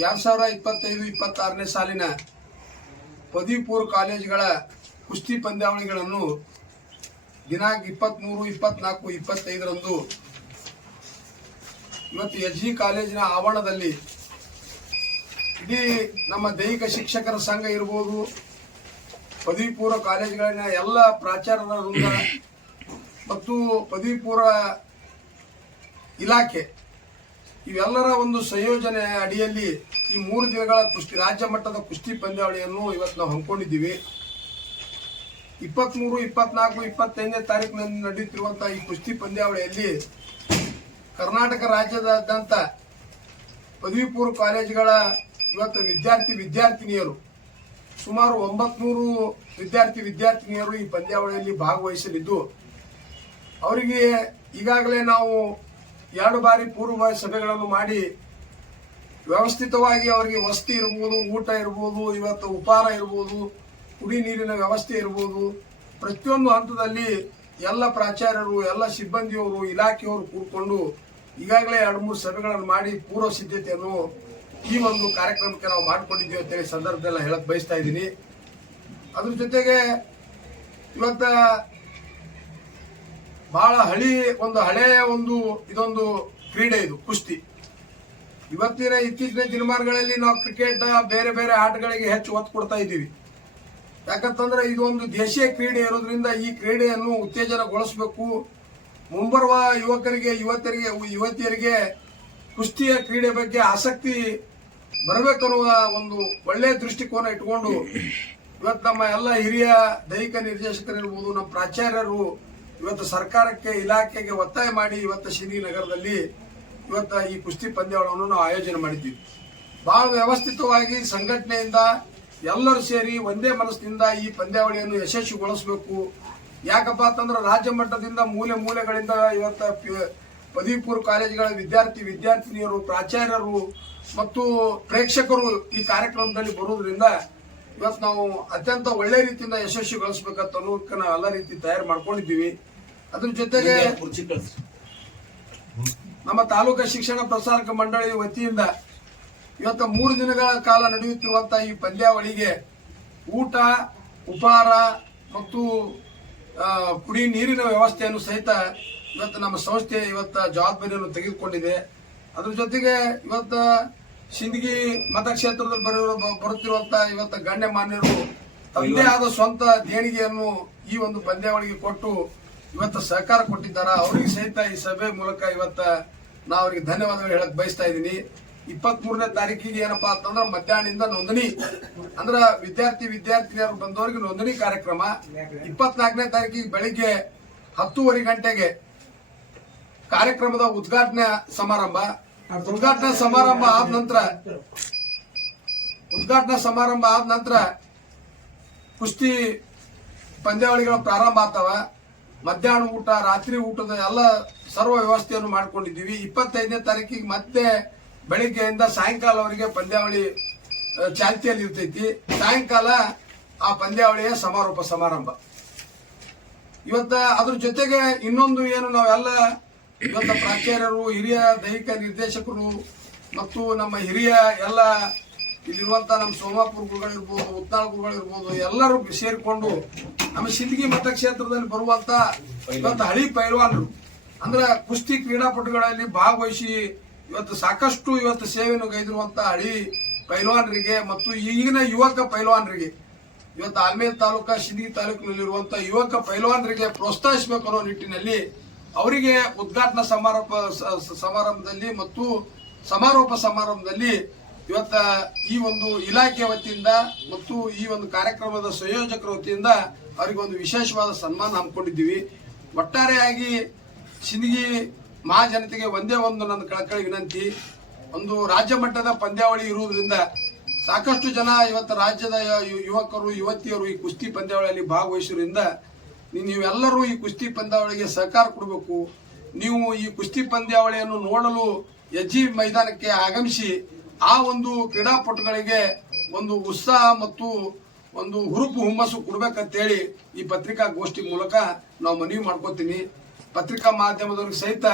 2025-26ನೇ ಸಾಲಿನ ಪದವಿ ಪೂರ್ವ ಕಾಲೇಜುಗಳ ಕುಸ್ತಿ ಪಂದ್ಯಾವಳಿಗಳನ್ನು ದಿನಾಂಕ 23, 24, 25ರಂದು ಇವತ್ತು ಎಜಿ ಕಾಲೇಜಿನ ಆವರಣದಲ್ಲಿ ಇಡೀ ನಮ್ಮ ದೈಹಿಕ ಶಿಕ್ಷಕರ ಸಂಘ ಇರಬಹುದು, ಪದವಿ ಪೂರ್ವ ಕಾಲೇಜುಗಳಿನ ಎಲ್ಲ ಪ್ರಾಚಾರ್ಯರ ವೃಂದ ಮತ್ತು ಪದವಿ ಪೂರ್ವ ಇಲಾಖೆ ಇವೆಲ್ಲರ ಒಂದು ಸಂಯೋಜನೆ ಅಡಿಯಲ್ಲಿ ಈ 3 ದಿನಗಳ ಕುಸ್ತಿ ರಾಜ್ಯ ಮಟ್ಟದ ಕುಸ್ತಿ ಪಂದ್ಯಾವಳಿಯನ್ನು ಇವತ್ತು ನಾವು ಹಮ್ಮಿಕೊಂಡಿದ್ದೀವಿ. 23, 24, 25ನೇ ತಾರೀಕಿನಲ್ಲಿ ನಡೆಯುತ್ತಿರುವಂತಹ ಈ ಕುಸ್ತಿ ಪಂದ್ಯಾವಳಿಯಲ್ಲಿ ಕರ್ನಾಟಕ ರಾಜ್ಯದಾದ್ಯಂತ ಪದವಿ ಪೂರ್ವ ಕಾಲೇಜುಗಳ ಇವತ್ತು ವಿದ್ಯಾರ್ಥಿನಿಯರು ಸುಮಾರು 900 ವಿದ್ಯಾರ್ಥಿನಿಯರು ಈ ಪಂದ್ಯಾವಳಿಯಲ್ಲಿ ಭಾಗವಹಿಸಲಿದ್ದು, ಅವರಿಗೆ ಈಗಾಗಲೇ ನಾವು 2 ಬಾರಿ ಪೂರ್ವಭಾವಿ ಸಭೆಗಳನ್ನು ಮಾಡಿ ವ್ಯವಸ್ಥಿತವಾಗಿ ಅವರಿಗೆ ವಸತಿ ಇರಬಹುದು, ಊಟ ಇರಬಹುದು, ಇವತ್ತು ಉಪಹಾರ ಇರಬಹುದು, ಕುಡಿ ನೀರಿನ ವ್ಯವಸ್ಥೆ ಇರಬಹುದು, ಪ್ರತಿಯೊಂದು ಹಂತದಲ್ಲಿ ಎಲ್ಲ ಪ್ರಾಚಾರ್ಯರು, ಎಲ್ಲ ಸಿಬ್ಬಂದಿಯವರು, ಇಲಾಖೆಯವರು ಕೂಡಿಕೊಂಡು ಈಗಾಗಲೇ 2-3 ಸಭೆಗಳನ್ನು ಮಾಡಿ ಪೂರ್ವ ಸಿದ್ಧತೆಯನ್ನು ಈ ಒಂದು ಕಾರ್ಯಕ್ರಮಕ್ಕೆ ನಾವು ಮಾಡಿಕೊಂಡಿದ್ದೀವಿ ಅಂತೇಳಿ ಸಂದರ್ಭದಲ್ಲಿ ಹೇಳಕ್ ಬಯಸ್ತಾ ಇದ್ದೀನಿ. ಅದ್ರ ಜೊತೆಗೆ ಇವತ್ತ ಬಹಳ ಹಳೆಯ ಇದೊಂದು ಕ್ರೀಡೆ, ಇದು ಕುಸ್ತಿ. ಇತ್ತೀಚಿನ ದಿನಮಾನಗಳಲ್ಲಿ ನಾವು ಕ್ರಿಕೆಟ್ ಬೇರೆ ಬೇರೆ ಆಟಗಳಿಗೆ ಹೆಚ್ಚು ಒತ್ತು ಕೊಡ್ತಾ ಇದ್ದೀವಿ. ಯಾಕಂತಂದ್ರೆ ಇದೊಂದು ದೇಶೀಯ ಕ್ರೀಡೆ ಇರೋದ್ರಿಂದ ಈ ಕ್ರೀಡೆಯನ್ನು ಉತ್ತೇಜನಗೊಳಿಸಬೇಕು. ಮುಂಬರುವ ಯುವತಿಯರಿಗೆ ಕುಸ್ತಿಯ ಕ್ರೀಡೆ ಬಗ್ಗೆ ಆಸಕ್ತಿ ಬರಬೇಕನ್ನುವ ಒಂದು ಒಳ್ಳೆಯ ದೃಷ್ಟಿಕೋನ ಇಟ್ಕೊಂಡು ಇವತ್ತು ನಮ್ಮ ಎಲ್ಲ ಹಿರಿಯ ದೈಹಿಕ ನಿರ್ದೇಶಕರಿರ್ಬೋದು, ನಮ್ಮ ಪ್ರಾಚಾರ್ಯರು ಇವತ್ತು ಸರ್ಕಾರಕ್ಕೆ, ಇಲಾಖೆಗೆ ಒತ್ತಾಯ ಮಾಡಿ ಇವತ್ತು ಶಿಂದಗಿ ನಗರದಲ್ಲಿ ಇವತ್ತು ಈ ಕುಸ್ತಿ ಪಂದ್ಯಾವಳಿಯನ್ನು ನಾವು ಆಯೋಜನೆ ಮಾಡಿದ್ದೀವಿ. ಬಹಳ ವ್ಯವಸ್ಥಿತವಾಗಿ ಸಂಘಟನೆಯಿಂದ ಎಲ್ಲರೂ ಸೇರಿ ಒಂದೇ ಮನಸ್ಸಿನಿಂದ ಈ ಪಂದ್ಯಾವಳಿಯನ್ನು ಯಶಸ್ವಿಗೊಳಿಸಬೇಕು. ಯಾಕಪ್ಪ ಅಂತಂದ್ರೆ ರಾಜ್ಯ ಮಟ್ಟದಿಂದ ಮೂಲೆಗಳಿಂದ ಇವತ್ತು ಪದವಿ ಪೂರ್ವ ಕಾಲೇಜುಗಳ ವಿದ್ಯಾರ್ಥಿನಿಯರು, ಪ್ರಾಚಾರ್ಯರು ಮತ್ತು ಪ್ರೇಕ್ಷಕರು ಈ ಕಾರ್ಯಕ್ರಮದಲ್ಲಿ ಬರುವುದರಿಂದ ಇವತ್ತು ನಾವು ಅತ್ಯಂತ ಒಳ್ಳೆ ರೀತಿಯಿಂದ ಯಶಸ್ವಿಗೊಳಿಸಬೇಕಂತ ಅನ್ನೋದಕ್ಕೆ ನಾವು ಎಲ್ಲ ರೀತಿ ತಯಾರು ಮಾಡ್ಕೊಂಡಿದ್ದೀವಿ. ಅದ್ರ ಜೊತೆಗೆ ನಮ್ಮ ತಾಲೂಕಾ ಶಿಕ್ಷಣ ಪ್ರಸಾರಕ ಮಂಡಳಿ ವತಿಯಿಂದ ಇವತ್ತು 3 ದಿನಗಳ ಕಾಲ ನಡೆಯುತ್ತಿರುವಂತಹ ಈ ಪಂದ್ಯಾವಳಿಗೆ ಊಟ, ಉಪಹಾರ ಮತ್ತು ಕುಡಿ ನೀರಿನ ವ್ಯವಸ್ಥೆಯನ್ನು ಸಹಿತ ಇವತ್ತು ನಮ್ಮ ಸಂಸ್ಥೆ ಜವಾಬ್ದಾರಿಯನ್ನು ತೆಗೆದುಕೊಂಡಿದೆ. ಅದ್ರ ಜೊತೆಗೆ ಇವತ್ತು ಶಿಂದಗಿ ಮತಕ್ಷೇತ್ರದಲ್ಲಿ ಬರುತ್ತಿರುವಂತಹ ಇವತ್ತು ಗಣ್ಯಮಾನ್ಯರು ತಮ್ಮದೇ ಆದ ಸ್ವಂತ ದೇಣಿಗೆಯನ್ನು ಈ ಒಂದು ಪಂದ್ಯಾವಳಿಗೆ ಕೊಟ್ಟು ಇವತ್ತು ಸಹಕಾರ ಕೊಟ್ಟಿದ್ದಾರೆ. ಅವರಿಗೆ ಸಹಿತ ಈ ಸಭೆ ಮೂಲಕ ಇವತ್ತು ನಾವು ಅವರಿಗೆ ಧನ್ಯವಾದಗಳು ಹೇಳಕ್ ಬಯಸ್ತಾ ಇದ್ದೀನಿ. 23ನೇ ತಾರೀಕಿಗೆ ಏನಪ್ಪಾ ಅಂತಂದ್ರೆ ಮಧ್ಯಾಹ್ನದಿಂದ ನೋಂದಣಿ, ಅಂದ್ರೆ ವಿದ್ಯಾರ್ಥಿನಿಯರು ಬಂದವರಿಗೆ ನೋಂದಣಿ ಕಾರ್ಯಕ್ರಮ. 24ನೇ ತಾರೀಕಿಗೆ ಬೆಳಿಗ್ಗೆ 10:30 ಗಂಟೆಗೆ ಕಾರ್ಯಕ್ರಮದ ಉದ್ಘಾಟನಾ ಸಮಾರಂಭ ಆದ ನಂತರ ಕುಸ್ತಿ ಪಂದ್ಯಾವಳಿಗಳ ಪ್ರಾರಂಭ ಆಗ್ತಾವ. ಮಧ್ಯಾಹ್ನ ಊಟ, ರಾತ್ರಿ ಊಟದ ಎಲ್ಲ ಸರ್ವ ವ್ಯವಸ್ಥೆಯನ್ನು ಮಾಡಿಕೊಂಡಿದ್ದೀವಿ. 25ನೇ ತಾರೀಕಿಗೆ ಮತ್ತೆ ಬೆಳಿಗ್ಗೆಯಿಂದ ಸಾಯಂಕಾಲವರೆಗೆ ಪಂದ್ಯಾವಳಿ ಚಾಲ್ತಿಯಲ್ಲಿ ಇರ್ತೈತಿ. ಸಾಯಂಕಾಲ ಆ ಪಂದ್ಯಾವಳಿಯ ಸಮಾರೋಪ ಸಮಾರಂಭ. ಅದ್ರ ಜೊತೆಗೆ ಇನ್ನೊಂದು ಏನು, ನಾವೆಲ್ಲ ಇವತ್ತು ಪ್ರಾಚಾರ್ಯರು, ಹಿರಿಯ ದೈಹಿಕ ನಿರ್ದೇಶಕರು ಮತ್ತು ನಮ್ಮ ಹಿರಿಯ ಎಲ್ಲ ಇಲ್ಲಿರುವಂತಹ ನಮ್ಮ ಸೋಮಾಪುರ ಗುರುಗಳಿರ್ಬೋದು, ಉತ್ನಾಳ ಗುರುಗಳಿರ್ಬೋದು, ಎಲ್ಲರೂ ಸೇರಿಕೊಂಡು ನಮ್ಮ ಶಿಂದಗಿ ಮತಕ್ಷೇತ್ರದಲ್ಲಿ ಬರುವಂತ ಇವತ್ತು ಹಳಿ ಪೈಲ್ವಾನರು, ಅಂದ್ರೆ ಕುಸ್ತಿ ಕ್ರೀಡಾಪಟುಗಳಲ್ಲಿ ಭಾಗವಹಿಸಿ ಇವತ್ತು ಸಾಕಷ್ಟು ಸೇವೆಯನ್ನು ಗೈದಿರುವಂತಹ ಹಳಿ ಪೈಲ್ವಾನರಿಗೆ ಮತ್ತು ಈಗಿನ ಯುವಕ ಪೈಲ್ವಾನರಿಗೆ, ಇವತ್ತು ಆಲ್ಮೇಲ್ ತಾಲೂಕಾ ಶಿಂದಗಿ ತಾಲೂಕಿನಲ್ಲಿರುವಂತಹ ಯುವಕ ಪೈಲ್ವಾನರಿಗೆ ಪ್ರೋತ್ಸಾಹಿಸಬೇಕು ಅನ್ನೋ ನಿಟ್ಟಿನಲ್ಲಿ ಅವರಿಗೆ ಉದ್ಘಾಟನಾ ಸಮಾರಂಭದಲ್ಲಿ ಮತ್ತು ಸಮಾರೋಪ ಸಮಾರಂಭದಲ್ಲಿ ಇವತ್ತ ಈ ಒಂದು ಇಲಾಖೆ ವತಿಯಿಂದ ಮತ್ತು ಈ ಒಂದು ಕಾರ್ಯಕ್ರಮದ ಸಂಯೋಜಕರ ವತಿಯಿಂದ ಅವರಿಗೆ ಒಂದು ವಿಶೇಷವಾದ ಸನ್ಮಾನ ಹಮ್ಮಿಕೊಂಡಿದ್ದೀವಿ. ಒಟ್ಟಾರೆಯಾಗಿ ಶಿಂದಗಿ ಮಹಾಜನತೆಗೆ ಒಂದೇ ಒಂದು ನನ್ನ ಕಳಕಳಿ ವಿನಂತಿ, ಒಂದು ರಾಜ್ಯ ಮಟ್ಟದ ಪಂದ್ಯಾವಳಿ ಇರುವುದರಿಂದ ಸಾಕಷ್ಟು ಜನ ಇವತ್ತು ರಾಜ್ಯದ ಯುವಕರು, ಯುವತಿಯರು ಈ ಕುಸ್ತಿ ಪಂದ್ಯಾವಳಿಯಲ್ಲಿ ಭಾಗವಹಿಸುವುದರಿಂದ ನೀವೆಲ್ಲರೂ ಈ ಕುಸ್ತಿ ಪಂದ್ಯಾವಳಿಗೆ ಸಹಕಾರ ಕೊಡಬೇಕು. ನೀವು ಈ ಕುಸ್ತಿ ಪಂದ್ಯಾವಳಿಯನ್ನು ನೋಡಲು ಎಜಿ ಮೈದಾನಕ್ಕೆ ಆಗಮಿಸಿ ಆ ಒಂದು ಕ್ರೀಡಾಪಟುಗಳಿಗೆ ಒಂದು ಉತ್ಸಾಹ ಮತ್ತು ಒಂದು ಹುರುಪು ಹುಮ್ಮಸ್ಸು ಕೊಡ್ಬೇಕಂತೇಳಿ ಈ ಪತ್ರಿಕಾಗೋಷ್ಠಿ ಮೂಲಕ ನಾವು ಮನವಿ ಮಾಡ್ಕೋತೀನಿ. ಪತ್ರಿಕಾ ಮಾಧ್ಯಮದವ್ರಿಗೆ ಸಹಿತ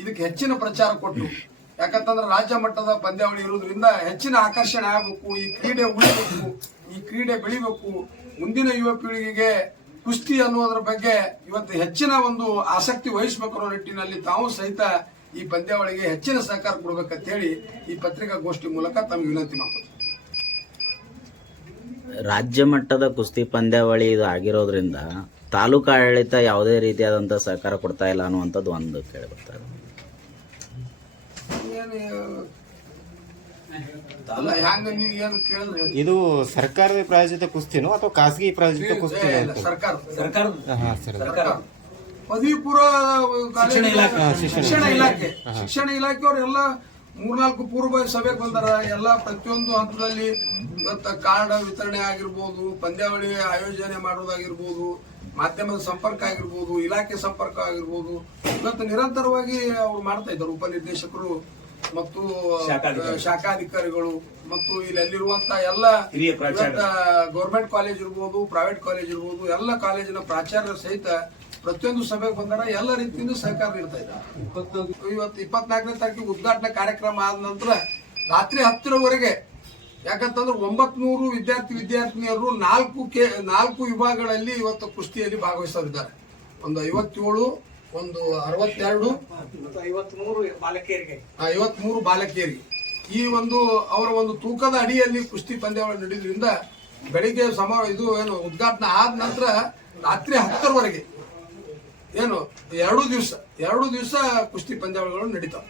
ಇದಕ್ಕೆ ಹೆಚ್ಚಿನ ಪ್ರಚಾರ ಕೊಟ್ಟು ಯಾಕಂತಂದ್ರೆ ರಾಜ್ಯ ಮಟ್ಟದ ಪಂದ್ಯಾವಳಿ ಇರೋದ್ರಿಂದ ಹೆಚ್ಚಿನ ಆಕರ್ಷಣೆ ಆಗಬೇಕು, ಈ ಕ್ರೀಡೆ ಉಳಿಬೇಕು, ಈ ಕ್ರೀಡೆ ಬೆಳಿಬೇಕು, ಮುಂದಿನ ಯುವ ಪೀಳಿಗೆಗೆ ಕುಸ್ತಿ ಅನ್ನೋದ್ರ ಬಗ್ಗೆ ಇವತ್ತು ಹೆಚ್ಚಿನ ಒಂದು ಆಸಕ್ತಿ ವಹಿಸಬೇಕು ಅನ್ನೋ ನಿಟ್ಟಿನಲ್ಲಿ ತಾವು ಸಹಿತ ಈ ಪಂದ್ಯಾವಳಿಗೆ ಹೆಚ್ಚಿನ ಸಹಕಾರ ಕೊಡ್ಬೇಕಂತ ಹೇಳಿ ಈ ಪತ್ರಿಕಾಗೋಷ್ಠಿ ಮೂಲಕ ತಮಗೆ ವಿನಂತಿ ಮಾಡ್ತೀನಿ. ರಾಜ್ಯ ಮಟ್ಟದ ಕುಸ್ತಿ ಪಂದ್ಯಾವಳಿ ಇದು ಆಗಿರೋದ್ರಿಂದ ತಾಲೂಕು ಆಡಳಿತ ಯಾವುದೇ ರೀತಿಯಾದಂಥ ಸಹಕಾರ ಕೊಡ್ತಾ ಇಲ್ಲ ಅನ್ನುವಂಥದ್ದು ಒಂದು ಕೇಳಿ ಬರ್ತಾ ಇದೆ. ಇದು ಸರ್ಕಾರದ ಪ್ರಾಯೋಜಿತ ಕುಸ್ತಿನೋ ಅಥವಾ ಖಾಸಗಿ ಪ್ರಾಯೋಜಿತ ಕುಸ್ತಿ? ಸರ್ಕಾರ ಪದವಿ ಪೂರ್ವ ಶಿಕ್ಷಣ ಇಲಾಖೆಯವರೆಲ್ಲ 3-4 ಪೂರ್ವ ಸಭೆಗೆ ಬಂದಾರ. ಎಲ್ಲ ಪ್ರತಿಯೊಂದು ಹಂತದಲ್ಲಿ ಇವತ್ತ ಕಾರ್ಡ್ ವಿತರಣೆ ಆಗಿರ್ಬೋದು, ಪಂದ್ಯಾವಳಿ ಆಯೋಜನೆ ಮಾಡೋದಾಗಿರ್ಬೋದು, ಮಾಧ್ಯಮದ ಸಂಪರ್ಕ ಆಗಿರ್ಬೋದು, ಇಲಾಖೆ ಸಂಪರ್ಕ ಆಗಿರ್ಬೋದು, ಇವತ್ತು ನಿರಂತರವಾಗಿ ಅವ್ರು ಮಾಡ್ತಾ ಇದ್ದಾರೆ. ಉಪನಿರ್ದೇಶಕರು ಮತ್ತು ಶಾಖಾಧಿಕಾರಿಗಳು ಮತ್ತು ಇಲ್ಲಿರುವಂತ ಎಲ್ಲ ಗೌರ್ಮೆಂಟ್ ಕಾಲೇಜ್ ಇರ್ಬೋದು, ಪ್ರೈವೇಟ್ ಕಾಲೇಜ್ ಇರ್ಬೋದು, ಎಲ್ಲ ಕಾಲೇಜಿನ ಪ್ರಾಚಾರ್ಯರ ಸಹಿತ ಪ್ರತಿಯೊಂದು ಸಭೆಗೆ ಬಂದಾಗ ಎಲ್ಲ ರೀತಿಯಿಂದ ಸಹಕಾರ ನೀಡ್ತಾ ಇದ್ದಾರೆ. ಇವತ್ತು 24ನೇ ತಾರೀಕಿಗೆ ಉದ್ಘಾಟನಾ ಕಾರ್ಯಕ್ರಮ ಆದ ನಂತರ ರಾತ್ರಿ 10ರವರೆಗೆ, ಯಾಕಂತಂದ್ರೆ 900 ವಿದ್ಯಾರ್ಥಿನಿಯರು 4 ವಿಭಾಗಗಳಲ್ಲಿ ಇವತ್ತು ಕುಸ್ತಿಯಲ್ಲಿ ಭಾಗವಹಿಸಲಿದ್ದಾರೆ. ಒಂದು 57, ಒಂದು 62, 53 ಬಾಲಕಿಯರಿಗೆ ಈ ಒಂದು ಅವರ ಒಂದು ತೂಕದ ಅಡಿಯಲ್ಲಿ ಕುಸ್ತಿ ಪಂದ್ಯಾವಳಿ ನಡೆಯೋದ್ರಿಂದ ಬೆಳಿಗ್ಗೆ ಉದ್ಘಾಟನೆ ಆದ ನಂತರ ರಾತ್ರಿ 10ರವರೆಗೆ 2 ದಿವಸ ಕುಸ್ತಿ ಪಂದ್ಯಾವಳಿಗಳು ನಡೀತಾವೆ.